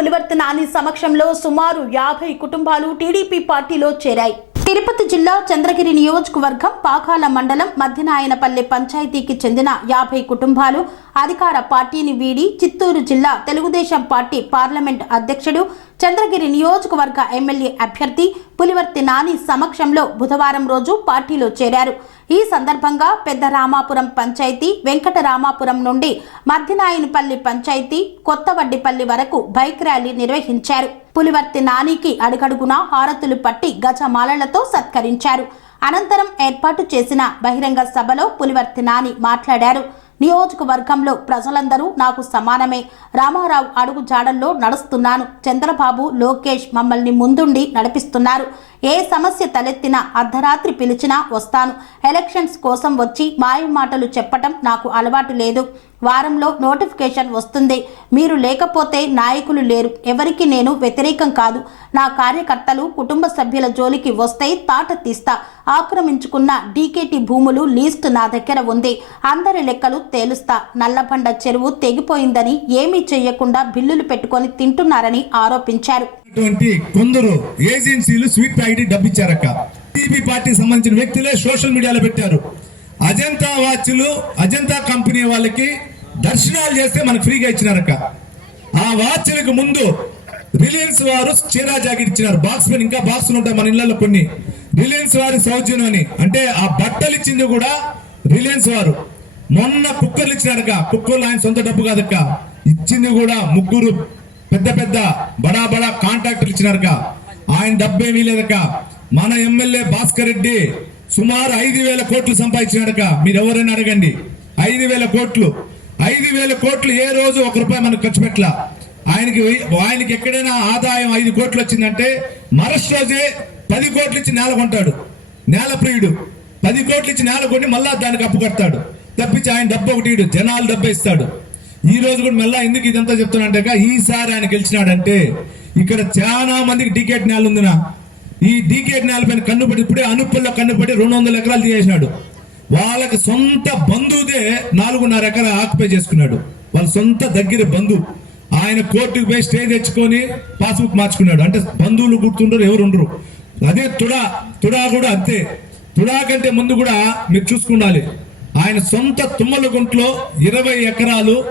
మండలంలో పులివర్తి నాని సమక్షంలో సుమారు యాభై కుటుంబాలు టీడీపీ పార్టీలో చేరాయి. తిరుపతి జిల్లా చంద్రగిరి నియోజకవర్గం పాకాల మండలం మధ్యనాయనపల్లి పంచాయతీకి చెందిన యాభై కుటుంబాలు అధికార పార్టీని వీడి చిత్తూరు జిల్లా తెలుగుదేశం పార్టీ పార్లమెంట్ అధ్యక్షుడు చంద్రగిరి నియోజకవర్గ ఎమ్మెల్యే అభ్యర్థి పులివర్తి నాని సమక్షంలో బుధవారం రోజు పార్టీలో చేరారు. ఈ సందర్భంగా పెద్ద రామాపురం పంచాయతీ వెంకట రామాపురం నుండి మధ్యనాయనపల్లి పంచాయతీ కొత్తవడ్డిపల్లి వరకు బైక్ ర్యాలీ నిర్వహించారు. పులివర్తి నానికి అడుగడుగునా హారతులు పట్టి గజమాలలతో సత్కరించారు. అనంతరం ఏర్పాటు చేసిన బహిరంగ సభలో పులివర్తి నాని మాట్లాడారు. నియోజకవర్గంలో ప్రజలందరూ నాకు సమానమే. రామారావు అడుగు జాడల్లో నడుస్తున్నాను. చంద్రబాబు లోకేష్ మమ్మల్ని ముందుండి నడిపిస్తున్నారు. ఏ సమస్య తలెత్తినా అర్ధరాత్రి పిలిచినా వస్తాను. ఎలక్షన్స్ కోసం వచ్చి మాయ మాటలు చెప్పటం నాకు అలవాటు లేదు. వారంలో నోటిఫికేషన్ వస్తుంది. మీరు లేకపోతే నాయకులు లేరు. ఎవరికి నేను వ్యతిరేకం కాదు. నా కార్యకర్తలు కుటుంబ సభ్యుల జోలికి వస్తే తాట తీస్తా. ఆక్రమించుకున్న డీకేటీ భూములు లీస్ట్ నా దగ్గర ఉంది. అందరి లెక్కలు తేలుస్తా. నల్లబండ చెరువు తెగిపోయిందని ఏమీ చెయ్యకుండా బిల్లులు పెట్టుకొని తింటున్నారని ఆరోపించారు. కొందరు ఏజెన్సీలు స్వీట్ ప్యాకెట్ డబ్బిచ్చారక్క. టీపీ పార్టీ సంబంధించిన వ్యక్తులే సోషల్ మీడియాలో పెట్టారు. అజంతా వాచ్లు అజంతా కంపెనీ వాళ్ళకి దర్శనాలు చేస్తే మనకు ఫ్రీగా ఇచ్చినారక్క. ఆ వాచ్లకు ముందు రిలయన్స్ వారు చీరా జాకెట్ ఇచ్చినారు. బాక్స్ పైన ఇంకా బాక్స్ ఉంటాయి మన ఇళ్ళలో కొన్ని. రిలయన్స్ వారి సౌజన్యం అని. అంటే ఆ బట్టలు ఇచ్చింది కూడా రిలయన్స్ వారు. మొన్న కుక్కర్లు ఇచ్చినారక్క. కుక్కర్లు ఆయన సొంత డబ్బు కాదక్క. ఇచ్చింది కూడా ముగ్గురు పెద్ద పెద్ద బడా బడా కాంట్రాక్టర్లు ఇచ్చినారక ఆయన డబ్బేమీ లేదక్క. మన ఎమ్మెల్యే భాస్కర్ రెడ్డి సుమారు ఐదు వేల కోట్లు సంపాదించినాడక మీరు ఎవరైనా అడగండి. ఐదు వేల కోట్లు. ఐదు వేల కోట్లు ఏ రోజు ఒక రూపాయి మనకు ఖర్చు పెట్టలా. ఆయనకి ఆయనకి ఎక్కడైనా ఆదాయం ఐదు కోట్లు వచ్చిందంటే మరస్ట్ రోజే పది కోట్లు ఇచ్చి నేల కొంటాడు. నేల ప్రియుడు. పది కోట్లు ఇచ్చి నేల కొని మళ్ళా దానికి అప్పు కడతాడు. తప్పించి ఆయన డబ్బు ఒకటి జనాలు డబ్బు ఇస్తాడు. ఈ రోజు కూడా మళ్ళా ఎందుకు ఇదంతా చెప్తున్నానంటే ఈసారి ఆయన గెలిచినాడంటే ఇక్కడ చాలా మందికి టికెట్ నేల ఉందినా. ఈ టికెట్ నేల పైన కన్నుపడి ఇప్పుడే అనుపుల్లో కన్నుపడి రెండు వందల ఎకరాలు తీసేసినాడు. వాళ్ళకి సొంత బంధువుదే నాలుగున్నర ఎకరా ఆక్యుపై చేసుకున్నాడు. వాళ్ళ సొంత దగ్గర బంధువు. ఆయన కోర్టుకు పోయి స్టే తెచ్చుకొని పాస్బుక్ మార్చుకున్నాడు. అంటే బంధువులు గుర్తుండరు ఎవరు ఉండరు. అదే తుడా తుడా కూడా అంతే. తుడా కంటే ముందు కూడా మీరు చూసుకుండాలి. ఆయన సొంత తుమ్మల గుంట్లో ఇరవై ఎకరాలు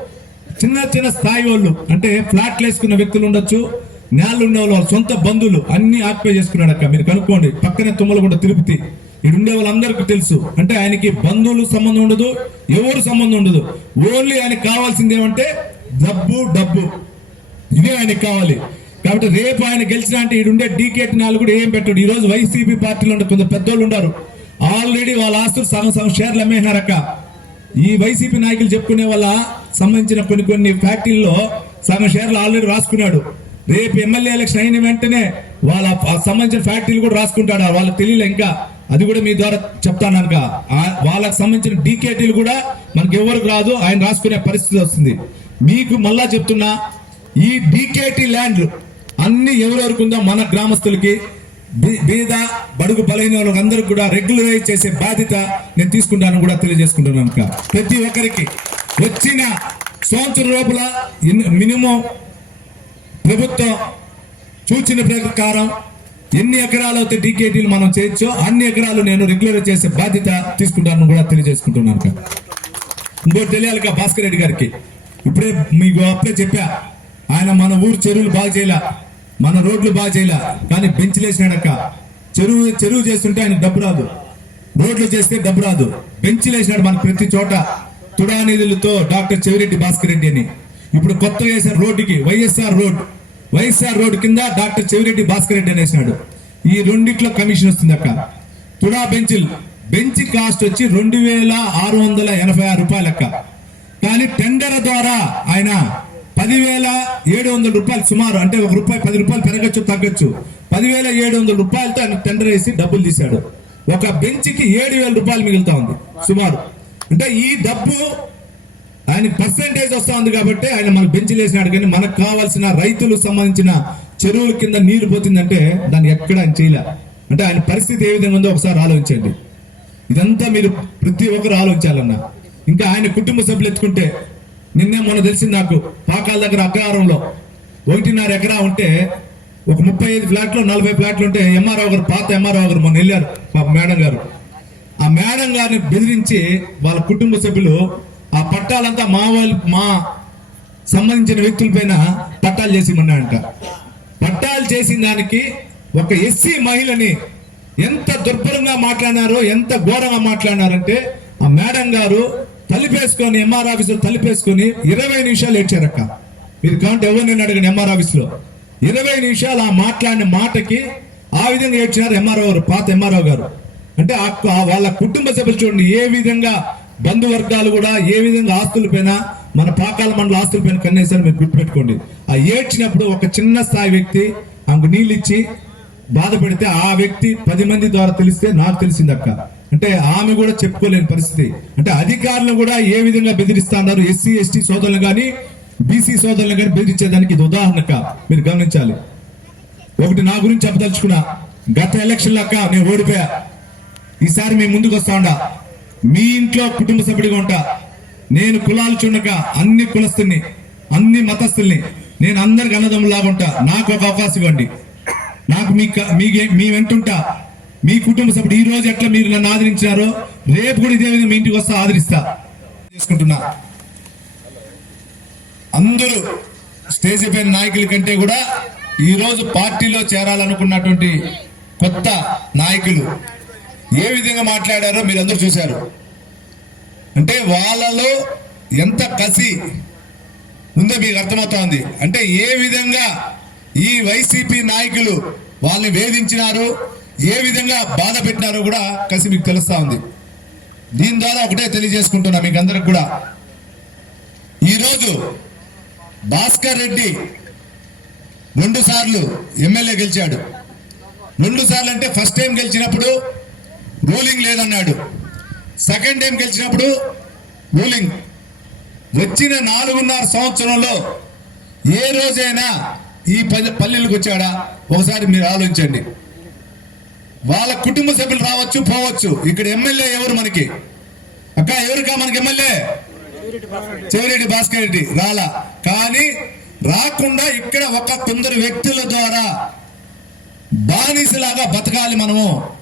చిన్న చిన్న స్థాయి వాళ్ళు అంటే ఫ్లాట్లు వేసుకున్న వ్యక్తులు ఉండొచ్చు నేళ్ళు ఉన్న వాళ్ళు వాళ్ళ సొంత బంధువులు అన్ని ఆత్మీయ చేసుకున్నాడు అక్క. మీరు కనుక్కోండి. పక్కనే తుమ్మలగుండ తిరుపతి. ఇడుండే ఉండే వాళ్ళందరికీ తెలుసు. అంటే ఆయనకి బంధువులు సంబంధం ఉండదు ఎవరు సంబంధం ఉండదు. ఓన్లీ ఆయనకి కావాల్సింది ఏమంటే డబ్బు డబ్బు. ఇదే ఆయనకి కావాలి. కాబట్టి రేపు ఆయన గెలిచిన అంటే ఈడుండే డీకేట్ నాలుగు కూడా ఏం పెట్టాడు. ఈరోజు వైసీపీ పార్టీలో ఉండే కొంత పెద్దోళ్ళు ఉన్నారు ఆల్రెడీ వాళ్ళ ఆస్తులు సగం సగం షేర్లు అమ్మేసినారక్క ఈ వైసీపీ నాయకులు చెప్పుకునే వాళ్ళ సంబంధించిన కొన్ని కొన్ని ఫ్యాక్టరీల్లో సగం షేర్లు ఆల్రెడీ రాసుకున్నాడు. రేపు ఎమ్మెల్యే ఎలక్షన్ అయిన వెంటనే వాళ్ళ సంబంధించిన ఫ్యాక్టరీలు కూడా రాసుకుంటాడు? వాళ్ళకి తెలియలే ఇంకా. అది కూడా మీ ద్వారా చెప్తాను కనుక వాళ్ళకి సంబంధించిన డీకేటీలు కూడా మనకి ఎవరికి రాదు ఆయన రాసుకునే పరిస్థితి వస్తుంది. మీకు మళ్ళా చెప్తున్నా ఈ డీకేటీ ల్యాండ్లు అన్ని ఎవరెవరికి ఉందో మన గ్రామస్తులకి బీద బడుగు బలైన వాళ్ళకి అందరికి కూడా రెగ్యులరైజ్ చేసే బాధ్యత నేను తీసుకుంటాను కూడా తెలియజేసుకుంటున్నాను కనుక ప్రతి ఒక్కరికి వచ్చిన సంవత్సరం లోపల మినిమం ప్రభుత్వం సూచన ప్రకారం ఎన్ని ఎకరాలు అయితే డీకేటీలు మనం చేయొచ్చో అన్ని ఎకరాలు నేను రెగ్యులర్ చేసే బాధ్యత తీసుకుంటాను కూడా తెలియజేసుకుంటున్నాను ఇంకోటి తెలియాలి కదా భాస్కర్ రెడ్డి గారికి. ఇప్పుడే మీకు అప్పుడే చెప్పా ఆయన మన ఊరు చెరువులు బాగా చేయలే మన రోడ్లు బాగా చేయలే కానీ బెంచ్లు వేసినాడక్క చెరువు చెరువు చేస్తుంటే ఆయన డబ్బు రాదు. రోడ్లు చేస్తే డబ్బు రాదు. బెంచ్లు వేసినాడు మనకు ప్రతి చోట తుడా నిధులతో డాక్టర్ చెవిరెడ్డి భాస్కర్ రెడ్డి అని. ఇప్పుడు కొత్తగా వేసిన రోడ్డుకి వైఎస్ఆర్ రోడ్. వైఎస్ఆర్ రోడ్ కింద డాక్టర్ చెవిరెడ్డి భాస్కర్ రెడ్డి అనేసినాడు. ఈ రెండిట్లో కమిషన్ వస్తుంది అక్క తుడా బెంచిల్. బెంచ్ కాస్ట్ వచ్చి రెండు వేల ఆరు వందల ఎనభై ఆరు రూపాయలక్క కానీ టెండర్ ద్వారా ఆయన పదివేల ఏడు వందల రూపాయలు సుమారు అంటే ఒక రూపాయి పది రూపాయలు పెరగచ్చు తగ్గచ్చు. పదివేల ఏడు వందల రూపాయలతో ఆయన టెండర్ వేసి డబ్బులు తీశాడు. ఒక బెంచ్కి ఏడు వేల రూపాయలు మిగులుతా ఉంది సుమారు. అంటే ఈ డబ్బు ఆయనకి పర్సంటేజ్ వస్తుంది కాబట్టి ఆయన మనకు బెంచ్లు వేసినాడు కానీ మనకు కావాల్సిన రైతులకు సంబంధించిన చెరువుల కింద నీళ్ళు పోతుందంటే దాన్ని ఎక్కడ ఆయన చేయలే. అంటే ఆయన పరిస్థితి ఏ విధంగా ఉందో ఒకసారి ఆలోచించండి. ఇదంతా మీరు ప్రతి ఒక్కరు ఆలోచించాలన్న. ఇంకా ఆయన కుటుంబ సభ్యులు ఎత్తుకుంటే నిన్నే మొన్న తెలిసింది నాకు పాకాల దగ్గర అగ్రహారంలో ఒకటిన్నర ఎకరా ఉంటే ఒక ముప్పై ఐదు ఫ్లాట్లు నలభై ఫ్లాట్లు ఉంటే ఎంఆర్ఓ గారు పాత ఎంఆర్ఓ గారు మొన్న వెళ్ళారు మా మేడం గారు. ఆ మేడం గారిని బెదిరించి వాళ్ళ కుటుంబ సభ్యులు ఆ పట్టాలంతా మా వాళ్ళు మా సంబంధించిన వ్యక్తుల పైన పట్టాలు చేసిమన్నాడంట. పట్టాలు చేసిన దానికి ఒక ఎస్సీ మహిళని ఎంత దుర్భరంగా మాట్లాడినారో ఎంత ఘోరంగా మాట్లాడినారంటే ఆ మేడం గారు తలిపేసుకొని ఎంఆర్ ఆఫీసులో తలిపేసుకొని ఇరవై నిమిషాలు ఏడ్చారక్క. మీరు కాంటే ఎవరిని అడిగిన ఎంఆర్ ఆఫీస్లో ఇరవై నిమిషాలు ఆ మాట్లాడిన మాటకి ఆ విధంగా ఏడ్చినారు ఎంఆర్ఓ గారు పాత ఎంఆర్ఓ గారు. అంటే వాళ్ళ కుటుంబ సభ్యులు చూడండి ఏ విధంగా బంధువర్గాలు కూడా ఏ విధంగా ఆస్తులపైన మన పాకాల మండల ఆస్తుల పైన కన్నేసారి మీరు గుర్తుపెట్టుకోండి. ఆ ఏడ్చినప్పుడు ఒక చిన్న స్థాయి వ్యక్తి ఆమెకు నీళ్ళు ఇచ్చి బాధపడితే ఆ వ్యక్తి పది మంది ద్వారా తెలిస్తే నాకు తెలిసింది అక్క. అంటే ఆమె కూడా చెప్పుకోలేని పరిస్థితి. అంటే అధికారులు కూడా ఏ విధంగా బెదిరిస్తున్నారు ఎస్సీ ఎస్టీ సోదరులు కానీ బీసీ సోదరులు కానీ బెదిరించేదానికి ఇది ఉదాహరణక మీరు గమనించాలి. ఒకటి నా గురించి చెప్పదలుచుకున్నా. గత ఎలక్షన్ అక్క నేను ఓడిపోయా. ఈసారి మేము ముందుకు వస్తా ఉండా. మీ ఇంట్లో కుటుంబ సభ్యుడిగా ఉంటా. నేను కులాలు చూడక అన్ని కులస్తుల్ని అన్ని మతస్థుల్ని నేను అందరికి అన్నదమ్ములాగా ఉంటా. నాకు ఒక అవకాశం ఇవ్వండి. నాకు మీ మీ వెంటుంటా మీ కుటుంబ సభ్యుడు ఈ రోజు ఎట్లా మీరు నన్ను ఆదరించారో రేపు కూడా ఇదే విధంగా మీ ఇంటికి వస్తా ఆదరిస్తా. చేసుకుంటున్నా. అందరూ స్టేజ్ పైన నాయకుల కంటే కూడా ఈరోజు పార్టీలో చేరాలనుకున్నటువంటి కొత్త నాయకులు ఏ విధంగా మాట్లాడారో మీరందరూ చూశారు. అంటే వాళ్ళలో ఎంత కసి ఉందో మీకు అర్థమవుతోంది. అంటే ఏ విధంగా ఈ వైసీపీ నాయకులు వాళ్ళని వేధించినారు ఏ విధంగా బాధ పెట్టినారో కూడా కసి మీకు తెలుస్తూ ఉంది. దీని ద్వారా ఒకటే తెలియజేసుకుంటున్నా మీకు అందరికి కూడా. ఈరోజు భాస్కర్ రెడ్డి రెండు సార్లు ఎమ్మెల్యే గెలిచాడు. రెండు సార్లు అంటే ఫస్ట్ టైం గెలిచినప్పుడు రూలింగ్ లేదన్నాడు. సెకండ్ టైం గెలిచినప్పుడు రూలింగ్. వచ్చిన నాలుగున్నర సంవత్సరంలో ఏ రోజైనా ఈ పల్లె పల్లెలకు వచ్చాడా? ఒకసారి మీరు ఆలోచించండి. వాళ్ళ కుటుంబ సభ్యులు రావచ్చు పోవచ్చు. ఇక్కడ ఎమ్మెల్యే ఎవరు మనకి? అక్క ఎవరికా మనకి ఎమ్మెల్యే? చెవిరెడ్డి భాస్కర్ రెడ్డి. రాలా. కానీ రాకుండా ఇక్కడ ఒక కొందరు వ్యక్తుల ద్వారా బానిసలాగా బతకాలి మనము.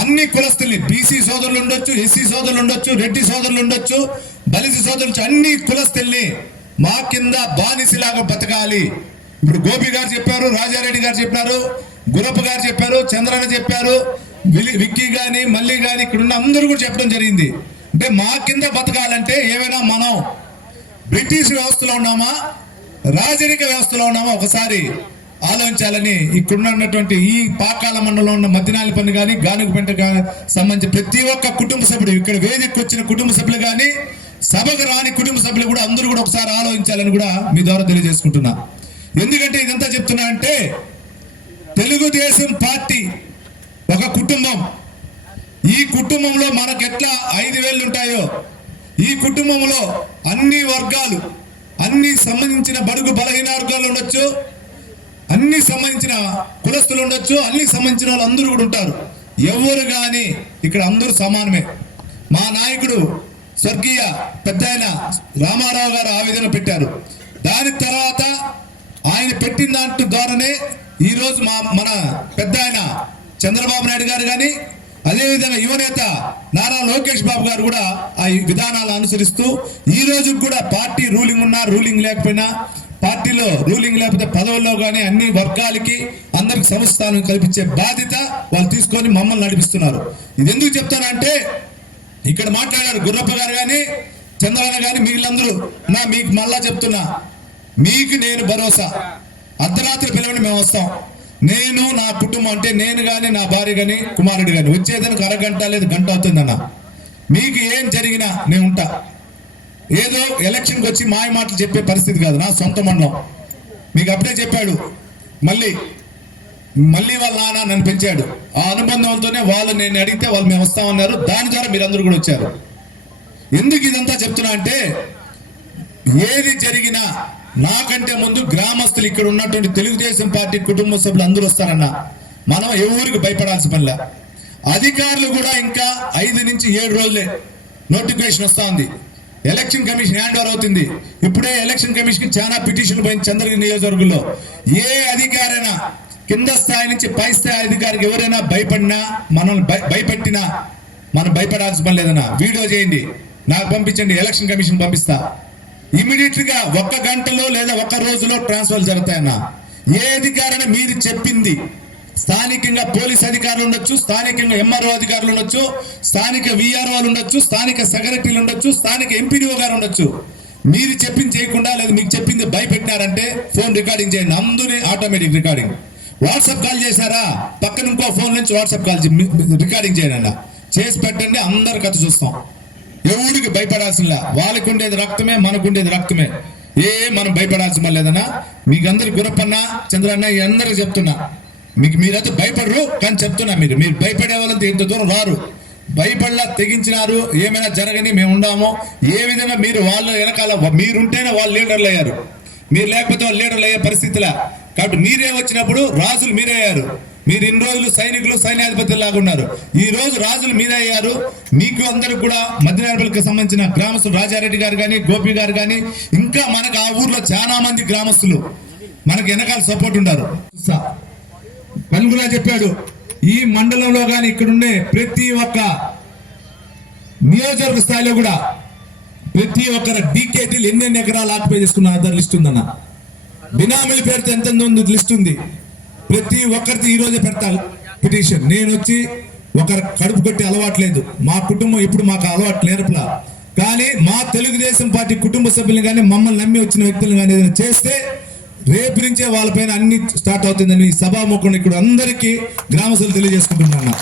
అన్ని కులస్తుల్ని బీసీ సోదరులు ఉండొచ్చు ఎస్సీ సోదరులు ఉండొచ్చు రెడ్డి సోదరులు ఉండొచ్చు దళిత సోదరులు అన్ని కులస్తుల్ని మా కింద బానిసిలాగా బతకాలి. ఇప్పుడు గోపి గారు చెప్పారు రాజారెడ్డి గారు చెప్పారు గురప్ప గారు చెప్పారు చంద్రన్న చెప్పారు విలి- విక్కీ గాని మల్లి గాని ఇక్కడ ఉన్న అందరూ కూడా చెప్పడం జరిగింది. అంటే మా కింద బతకాలంటే ఏమైనా మనం బ్రిటిష్ వ్యవస్థలో ఉన్నామా? రాజరిక వ్యవస్థలో ఉన్నామా? ఒకసారి ఆలోచించాలని ఇక్కడ ఉన్నటువంటి ఈ పాకాల మండలంలో ఉన్న మద్దినాలి పని కానీ గానుగుపెంట కానీ సంబంధించి ప్రతి ఒక్క కుటుంబ సభ్యుడు ఇక్కడ వేదికకు వచ్చిన కుటుంబ సభ్యులు కానీ సభకు రాని కుటుంబ సభ్యులు కూడా అందరూ కూడా ఒకసారి ఆలోచించాలని కూడా మీ ద్వారా తెలియజేసుకుంటున్నా. ఎందుకంటే ఇదంతా చెప్తున్నా అంటే తెలుగుదేశం పార్టీ ఒక కుటుంబం. ఈ కుటుంబంలో మనకు ఎట్లా ఐదు వేలు ఉంటాయో ఈ కుటుంబంలో అన్ని వర్గాలు అన్ని సంబంధించిన బడుగు బలహీన వర్గాలు ఉండొచ్చు. అన్ని సంబంధించిన కులస్తులు ఉండొచ్చు అన్ని సంబంధించిన వాళ్ళు అందరూ కూడా ఉంటారు. ఎవరు కానీ ఇక్కడ అందరూ సమానమే. మా నాయకుడు స్వర్గీయ పెద్ద ఆయన రామారావు గారు ఆ విధంగా పెట్టారు. దాని తర్వాత ఆయన పెట్టిన దాంట్లో ద్వారానే ఈరోజు మా మన పెద్ద ఆయన చంద్రబాబు నాయుడు గారు కానీ అదేవిధంగా యువనేత నారా లోకేష్ బాబు గారు కూడా ఆ విధానాలు అనుసరిస్తూ ఈ రోజు కూడా పార్టీ రూలింగ్ ఉన్నా రూలింగ్ లేకపోయినా పార్టీలో రూలింగ్ లేకపోతే పదవుల్లో కానీ అన్ని వర్గాలకి అందరికి సంస్థానం కల్పించే బాధ్యత వాళ్ళు తీసుకొని మమ్మల్ని నడిపిస్తున్నారు. ఇది ఎందుకు చెప్తానంటే ఇక్కడ మాట్లాడారు గుర్రప్ప గారు కానీ చంద్రబాబు కానీ మీళ్ళందరూ నా మీకు మళ్ళా చెప్తున్నా మీకు నేను భరోసా. అర్ధరాత్రి పిలవని మేము వస్తాం. నేను నా కుటుంబం అంటే నేను కానీ నా భార్య కానీ కుమారుడు కానీ వచ్చేదానికి అరగంట లేదు గంట అవుతుందన్న. మీకు ఏం జరిగినా నేను ఉంటా. ఏదో ఎలక్షన్కి వచ్చి మాయ మాటలు చెప్పే పరిస్థితి కాదు. నా సొంత మండలం మీకు అప్పుడే చెప్పాడు. మళ్ళీ మళ్ళీ వాళ్ళ నాన్న నన్ను పెంచాడు. ఆ అనుబంధంతోనే వాళ్ళు నేను అడిగితే వాళ్ళు మేము వస్తామన్నారు. దాని ద్వారా మీరందరూ కూడా వచ్చారు. ఎందుకు ఇదంతా చెప్తున్నా అంటే ఏది జరిగినా నాకంటే ముందు గ్రామస్తులు ఇక్కడ ఉన్నటువంటి తెలుగుదేశం పార్టీ కుటుంబ సభ్యులు అందరూ వస్తారన్న మనం ఎవరికి భయపడాల్సిన పనిలే. అధికారులు కూడా ఇంకా ఐదు నుంచి ఏడు రోజులే నోటిఫికేషన్ వస్తా ఉంది. ఎలక్షన్ కమిషన్ హ్యాండ్ ఓవర్ అవుతుంది. ఇప్పుడే ఎలక్షన్ కమిషన్ చాలా పిటిషన్ పోయింది చంద్రగిరి నియోజకవర్గంలో. ఏ అధికారైనా కింద స్థాయి నుంచి పై స్థాయి అధికారికి ఎవరైనా భయపడినా మనల్ని భయపెట్టినా మనం భయపడాల్సిన పని లేదన్నా వీడియో చేయండి. నాకు పంపించండి ఎలక్షన్ కమిషన్ పంపిస్తా. ఇమీడియట్గా ఒక్క గంటలో లేదా ఒక్క రోజులో ట్రాన్స్ఫర్ జరుగుతాయన్నా. ఏ అధికారైనా మీరు చెప్పింది స్థానికంగా పోలీస్ అధికారులు ఉండొచ్చు స్థానికంగా ఎంఆర్ఓ అధికారులు ఉండొచ్చు స్థానిక విఆర్ఓలు ఉండొచ్చు స్థానిక సెక్రటరీలు ఉండొచ్చు స్థానిక ఎంపీడీఓ గారు ఉండొచ్చు. మీరు చెప్పింది చేయకుండా లేదా మీకు చెప్పింది భయపెట్టినారంటే ఫోన్ రికార్డింగ్ చేయండి. అందునే ఆటోమేటిక్ రికార్డింగ్. వాట్సాప్ కాల్ చేశారా? పక్కన ఇంకో ఫోన్ నుంచి వాట్సాప్ కాల్ రికార్డింగ్ చేయండి అన్న. చేసి పెట్టండి అందరు కథ చూస్తాం. ఎవరికి భయపడాల్సిందా వాళ్ళకు ఉండేది రక్తమే మనకు ఉండేది రక్తమే. ఏ మనం భయపడాల్సిన లేదన్నా? మీకందరు గురప్పన్న చంద్రన్న ఈ అందరికి చెప్తున్నా. మీకు మీరైతే భయపడరు కానీ చెప్తున్నా మీరు. మీరు భయపడే వాళ్ళంతా ఇంత దూరం రారు. భయపడలా తెగించినారు ఏమైనా జరగని మేము ఉండాము. ఏ విధంగా మీరు వాళ్ళ వెనకాల మీరుంటేనే వాళ్ళు లీడర్లు అయ్యారు. మీరు లేకపోతే వాళ్ళు లీడర్లు అయ్యే పరిస్థితిలా. కాబట్టి మీరే వచ్చినప్పుడు రాజులు మీరే అయ్యారు. మీరు ఇన్ని రోజులు సైనికులు సైన్యాధిపతులు లాగా ఉన్నారు. ఈ రోజు రాజులు మీరే అయ్యారు. మీకు అందరికి కూడా మధ్యనార్పల్లికి సంబంధించిన గ్రామస్తులు రాజారెడ్డి గారు కానీ గోపి గారు కానీ ఇంకా మనకు ఆ ఊర్లో చాలా మంది గ్రామస్తులు. మనకు వెనకాల సపోర్ట్ ఉంటారు చూస్తా. పలుగులా చెప్పాడు. ఈ మండలంలో కానీ ఇక్కడుండే ప్రతి ఒక్క నియోజకవర్గ స్థాయిలో కూడా ప్రతి ఒక్కరు డీకేటీలు ఎన్నెన్ని ఎకరాలు ఆక్యుపై చేసుకున్న ఆధార్ లిస్ట్ ఉందన్న. బినామీల పేరుతో ఎంత ఉంది లిస్ట్ ఉంది. ప్రతి ఒక్కరిది ఈ రోజే పిటిషన్. నేను వచ్చి ఒకరు కడుపు కొట్టి అలవాట్లేదు మా కుటుంబం ఇప్పుడు మాకు అలవాటు నేర్పలా కానీ మా తెలుగుదేశం పార్టీ కుటుంబ సభ్యులు కానీ మమ్మల్ని నమ్మి వచ్చిన వ్యక్తులు కానీ ఏదైనా చేస్తే రేపు నుంచే వాళ్ళపైన అన్ని స్టార్ట్ అవుతుందని ఈ ఇక్కడ అందరికీ గ్రామస్తులు తెలియజేసుకుంటున్నాను.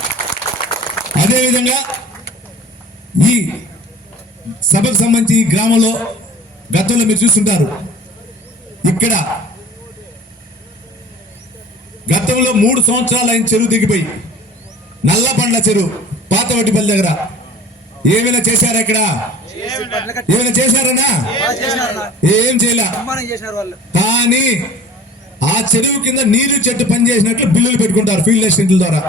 అదేవిధంగా ఈ సభకు సంబంధించి ఈ గ్రామంలో గతంలో మీరు చూస్తుంటారు ఇక్కడ గతంలో మూడు సంవత్సరాలు ఆయన చెరువు దిగిపోయి నల్లపండ్ల చెరువు పాతవటిపల్లి దగ్గర. ఏమైనా చేశారా ఇక్కడ? ఏమైనా చేశారనా? ఏం చేయలే. కానీ ఆ చెరువు కింద నీరు చెట్టు పని చేసినట్లు బిల్లులు పెట్టుకుంటారు ఫీల్డ్ అసిస్టెంట్ల ద్వారా.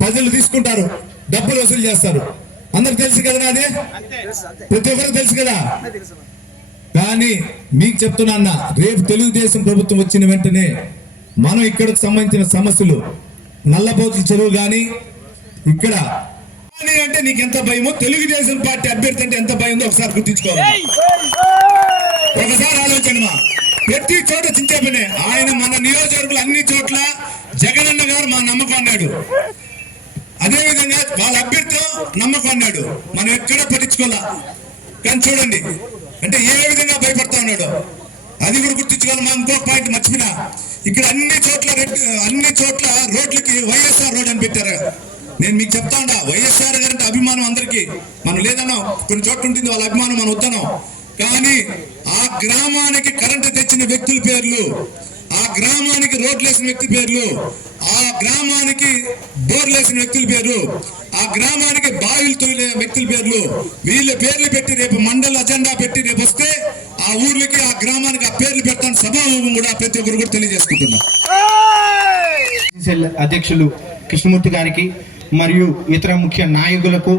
ప్రజలు తీసుకుంటారు డబ్బులు వసూలు చేస్తారు. అందరికి తెలుసు కదా అదే అంతే ప్రతి ఒక్కరికి తెలుసు కదా? కానీ మీకు చెప్తున్నా అన్న రేపు తెలుగుదేశం ప్రభుత్వం వచ్చిన వెంటనే మనం ఇక్కడికి సంబంధించిన సమస్యలు నల్లబోతుల చెరువు కానీ ఇక్కడ అంటే నీకు ఎంత భయమో తెలుగుదేశం పార్టీ అభ్యర్థి అంటే ఎంత భయం ఉందో ఒకసారి గుర్తించుకోవాలి. ఒకసారి ఆలోచన ప్రతి చోట చించే పనే ఆయన మన నియోజకవర్గాలు అన్ని చోట్ల జగనన్న గారు మా నమ్మకం అన్నాడు. అదే విధంగా వాళ్ళ అభ్యర్థి నమ్మకం అన్నాడు. మనం ఎక్కడ పట్టించుకోవాలా? కానీ చూడండి. అంటే ఏ విధంగా భయపడతా ఉన్నాడు. అది కూడా గుర్తించుకోవాలి. మా ఇంకో పాయింట్ మర్చిపోయినా. ఇక్కడ అన్ని చోట్ల అన్ని చోట్ల రోడ్లకి వైఎస్ఆర్ రోడ్ అని పెట్టారు. నేను మీకు చెప్తా ఉండా వైఎస్ఆర్ గారి అభిమానం అందరికీ. మనం లేదన్నాం కొన్ని చోట్ల ఉంటుంది వాళ్ళ అభిమానం మనం వద్దన్నాం. కానీ ఆ గ్రామానికి కరెంటు తెచ్చిన వ్యక్తుల పేర్లు ఆ గ్రామానికి రోడ్లు వేసిన వ్యక్తి పేర్లు ఆ గ్రామానికి బోర్లు వేసిన వ్యక్తుల పేరు ఆ గ్రామానికి బావిలు తొలిన వ్యక్తుల పేర్లు వీళ్ళ పేర్లు పెట్టి రేపు మండల అజెండా పెట్టి రేపు వస్తే ఆ ఊర్లకి ఆ గ్రామానికి ఆ పేర్లు పెట్టాలని సభాముఖం కూడా ప్రతి ఒక్కరు కూడా తెలియజేసుకుంటున్నా. సెల్ అధ్యక్షులు కృష్ణమూర్తి గారికి మరియు ఇతర ముఖ్య నాయకులకు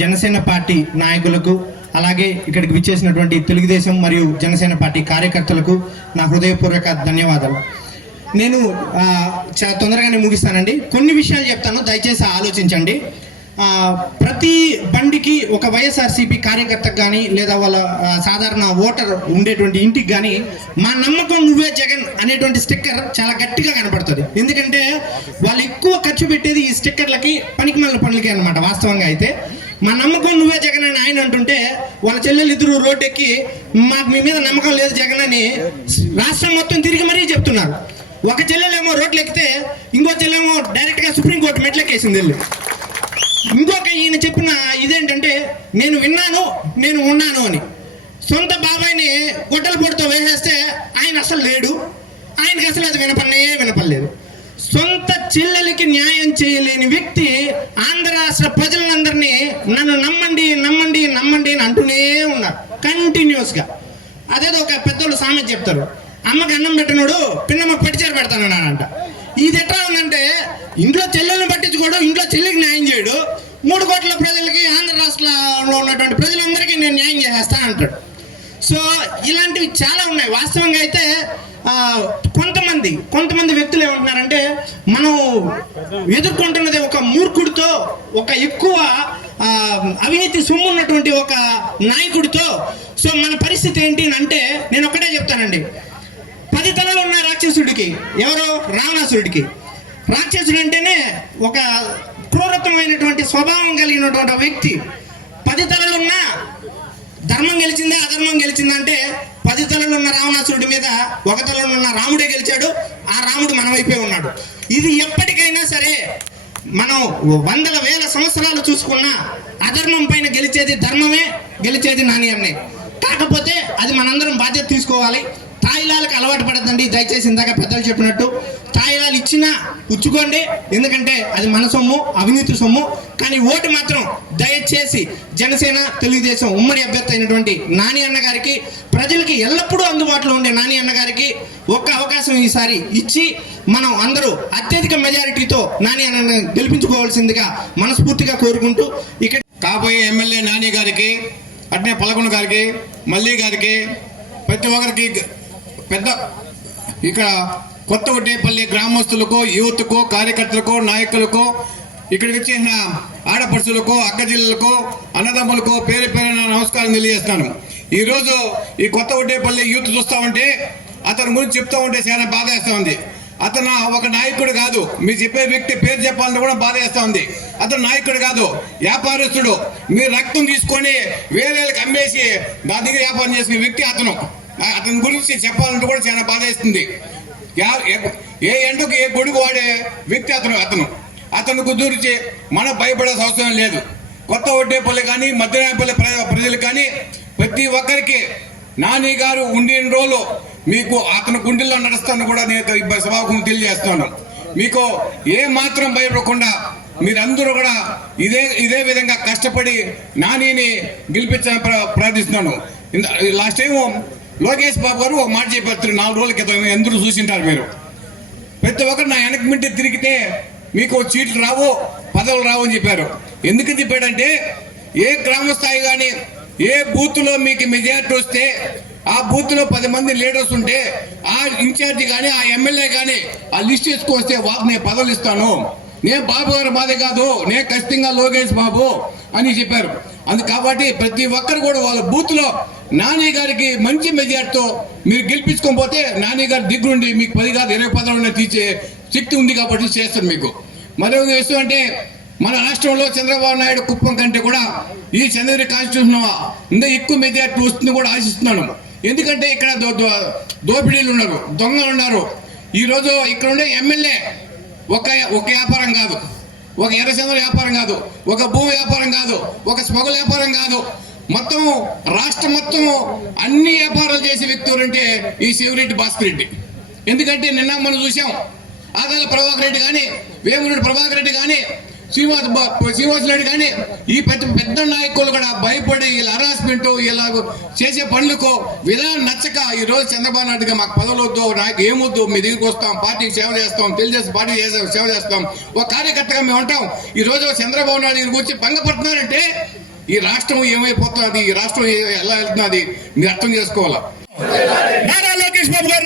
జనసేన పార్టీ నాయకులకు అలాగే ఇక్కడికి విచ్చేసినటువంటి తెలుగుదేశం మరియు జనసేన పార్టీ కార్యకర్తలకు నా హృదయపూర్వక ధన్యవాదాలు. నేను చాలా తొందరగానే ముగిస్తానండి. కొన్ని విషయాలు చెప్తాను దయచేసి ఆలోచించండి. ప్రతి బండికి ఒక వైఎస్ఆర్సీపీ కార్యకర్తకు కానీ లేదా వాళ్ళ సాధారణ ఓటర్ ఉండేటువంటి ఇంటికి కానీ మా నమ్మకం నువ్వే జగన్ అనేటువంటి స్టిక్కర్ చాలా గట్టిగా కనపడుతుంది. ఎందుకంటే వాళ్ళు ఎక్కువ ఖర్చు పెట్టేది ఈ స్టిక్కర్లకి పనికి మళ్ళీ పనులకి అనమాట వాస్తవంగా అయితే. మా నమ్మకం నువ్వే జగన్ అని ఆయన అంటుంటే వాళ్ళ చెల్లెలు ఇద్దరు రోడ్డు ఎక్కి మాకు మీ మీద నమ్మకం లేదు జగన్ అని రాష్ట్రం మొత్తం తిరిగి మరీ చెప్తున్నారు. ఒక చెల్లెలేమో రోడ్లు ఎక్కితే ఇంకో చెల్లెమో డైరెక్ట్గా సుప్రీంకోర్టు మెట్లెక్కేసింది వెళ్ళి. ఈయన చెప్పిన ఇదేంటంటే నేను విన్నాను నేను ఉన్నాను అని. సొంత బాబాయ్ని గొడ్డల పొడితో వేసేస్తే ఆయన అసలు లేడు. ఆయనకి అసలు అది వినపన్నే వినపడలేదు. సొంత చెల్లెలకి న్యాయం చేయలేని వ్యక్తి ఆంధ్ర రాష్ట్ర ప్రజలందరినీ నన్ను నమ్మండి నమ్మండి నమ్మండి అని అంటూనే ఉన్నారు కంటిన్యూస్గా అదేదో ఒక పెద్దోళ్ళు సామెత చెప్తారు. అమ్మకి అన్నం పెట్టినోడు పిన్నమ్మకి పట్టిచేరు పెడతానన్నాడంట. ఇది ఎట్లా ఉందంటే ఇంట్లో చెల్లెల్ని పట్టించుకోడు ఇంట్లో చెల్లికి న్యాయం చేయడు. మూడు కోట్ల ప్రజలకి ఆంధ్ర రాష్ట్రంలో ఉన్నటువంటి ప్రజలందరికీ నేను న్యాయం చేసేస్తా అంటాడు. సో ఇలాంటివి చాలా ఉన్నాయి. వాస్తవంగా అయితే కొంతమంది కొంతమంది వ్యక్తులు ఏమంటున్నారంటే మనం ఎదుర్కొంటున్నది ఒక మూర్ఖుడితో ఒక ఎక్కువ అవినీతి సొమ్ము ఉన్నటువంటి ఒక నాయకుడితో సో మన పరిస్థితి ఏంటి అని అంటే నేను ఒకటే చెప్తానండి. పది తలలు ఉన్న రాక్షసుడికి ఎవరో? రావణాసురుడికి. రాక్షసుడు అంటేనే ఒక క్రూరత్వమైనటువంటి స్వభావం కలిగినటువంటి వ్యక్తి పది తలలున్న ధర్మం గెలిచిందా అధర్మం గెలిచిందా అంటే పది తలలున్న రావణాసురుడి మీద ఒక తలలున్న రాముడే గెలిచాడు ఆ రాముడు మన వైపే ఉన్నాడు. ఇది ఎప్పటికైనా సరే మనం వందల వేల సంవత్సరాలు చూసుకున్నా అధర్మం పైన గెలిచేది ధర్మమే గెలిచేది నాణ్యాన్నే కాకపోతే అది మనందరం బాధ్యత తీసుకోవాలి. తాయిలాలకు అలవాటు పడద్దండి. దయచేసి ఇందాక పెద్దలు చెప్పినట్టు తాయిలాలు ఇచ్చినా పుచ్చుకోండి. ఎందుకంటే అది మన సొమ్ము అవినీతి సొమ్ము. కానీ ఓటు మాత్రం దయచేసి జనసేన తెలుగుదేశం ఉమ్మడి అభ్యర్థి అయినటువంటి నాని అన్న గారికి ప్రజలకి ఎల్లప్పుడూ అందుబాటులో ఉండే నాని అన్న గారికి ఒక్క అవకాశం ఈసారి ఇచ్చి మనం అందరూ అత్యధిక మెజారిటీతో నాని అన్న గెలిపించుకోవాల్సిందిగా మనస్ఫూర్తిగా కోరుకుంటూ ఇక్కడ కాబోయే ఎమ్మెల్యే నాని గారికి అట్నే పలకొండ గారికి మల్లి గారికి ప్రతి ఒక్కరికి పెద్ద ఇక్కడ కొత్త ఒడ్డేపల్లి గ్రామస్తులకు యూత్కు కార్యకర్తలకు నాయకులకు ఇక్కడికి వచ్చేసిన ఆడపడుచులకు అక్క జిల్లలకు అన్నదమ్ములకు పేరు పేరున నమస్కారం తెలియజేస్తాను ఈరోజు ఈ కొత్త ఒడ్డేపల్లి యూత్ చూస్తా ఉంటే అతని గురించి చెప్తూ ఉంటే చాలా బాధ వేస్తా ఉంది. అతను ఒక నాయకుడు కాదు. మీరు చెప్పే వ్యక్తి పేరు చెప్పాలని కూడా బాధ ఉంది. అతను నాయకుడు కాదు. వ్యాపారస్తుడు. మీరు రక్తం తీసుకొని వేరేళ్ళకి అమ్మేసి దాని దగ్గర వ్యాపారం చేసిన వ్యక్తి అతను. అతని గురించి చెప్పాలంటే కూడా చాలా బాధ వేస్తుంది ఏ- ఎండకు ఏ గొడుగు వాడే వ్యక్తి అతను అతను. అతను గురించి మనం భయపడాల్సిన అవసరం లేదు. కొత్త ఒడ్డేపల్లి కానీ మధ్యనాయపల్లి ప్ర- ప్రజలు కానీ ప్రతి ఒక్కరికి నాని గారు ఉండిన రోజు మీకు అతను గుండెల్లో నడుస్తాను కూడా నేను ఈ తెలియజేస్తున్నాను. మీకు ఏ మాత్రం భయపడకుండా మీరందరూ కూడా ఇదే ఇదే విధంగా కష్టపడి నానిని గెలిపించాలని ప్ర- ప్రార్థిస్తున్నాను లాస్ట్ టైం లోకేష్ బాబు గారు ఒక మాట చెప్పారు నాలుగు రోజుల క్రితం ఎందుకు చూసింటారు మీరు. ప్రతి ఒక్కరు నా వెనక మింటి తిరిగితే మీకు సీట్లు రావు పదవులు రావు అని చెప్పారు. ఎందుకు చెప్పాడంటే ఏ గ్రామ స్థాయి కానీ ఏ బూత్లో మీకు మెజార్టీ వస్తే ఆ బూత్లో పది మంది లీడర్స్ ఉంటే ఆ ఇన్ఛార్జి కానీ ఆ ఎమ్మెల్యే కానీ ఆ లిస్ట్ వేసుకొస్తే వాళ్ళకి నేను పదవులు ఇస్తాను. నేను బాబు గారు మాదే కాదు నేను ఖచ్చితంగా లోకేష్ బాబు అని చెప్పారు. అందు కాబట్టి ప్రతి ఒక్కరు కూడా వాళ్ళ బూత్లో నాని గారికి మంచి మెజార్టీతో మీరు గెలిపించుకోకపోతే నాని గారి దగ్గరుండి మీకు పది కాదు ఇరవై పదవులు తీసే శక్తి ఉంది కాబట్టి చేస్తారు మీకు. మరో విషయం అంటే మన రాష్ట్రంలో చంద్రబాబు నాయుడు కుప్పం కంటే కూడా ఈ చంద్రగిరి కాన్స్టిట్యూషన్ ఇంకా ఎక్కువ మెజార్టీ వస్తుంది కూడా ఆశిస్తున్నాను. ఎందుకంటే ఇక్కడ దో- దో- దోపిడీలు ఉన్నారు దొంగలు ఉన్నారు. ఈరోజు ఇక్కడ ఉండే ఎమ్మెల్యే ఒక ఒక వ్యాపారం కాదు. ఒక ఎర్రచంద్ర వ్యాపారం కాదు ఒక భూ వ్యాపారం కాదు ఒక స్మగుల్ వ్యాపారం కాదు. మొత్తం రాష్ట్రం మొత్తం అన్ని వ్యాపారాలు చేసే వ్యక్తులు అంటే ఈ శివరెడ్డి భాస్కర్ రెడ్డి ఎందుకంటే నిన్న మనం చూసాం ఆదాల ప్రభాకర్ రెడ్డి కానీ వేమురెడ్డి ప్రభాకర్ రెడ్డి కానీ శ్రీనివాస్ బా- శ్రీనివాస్ రెడ్డి కానీ ఈ పెద్ద పెద్ద నాయకులు కూడా భయపడి వీళ్ళ హరాస్మెంట్ ఇలా చేసే పనులకు విధానం నచ్చక ఈ రోజు చంద్రబాబు నాయుడుగా మాకు పదవులు వద్దు నాకు ఏమొద్దు మీ దగ్గరికి వస్తాం పార్టీకి సేవ చేస్తాం తెలియజేసి పార్టీ చేసే- సేవ చేస్తాం. ఒక కార్యకర్తగా మేము ఉంటాం. ఈ రోజు చంద్రబాబు నాయుడు దగ్గరికి వచ్చి భంగపడుతున్నారంటే ఈ రాష్ట్రం ఏమైపోతున్నది ఈ రాష్ట్రం ఎలా వెళ్తున్నది మీరు అర్థం చేసుకోవాలా? లోకేష్ బాబు గారు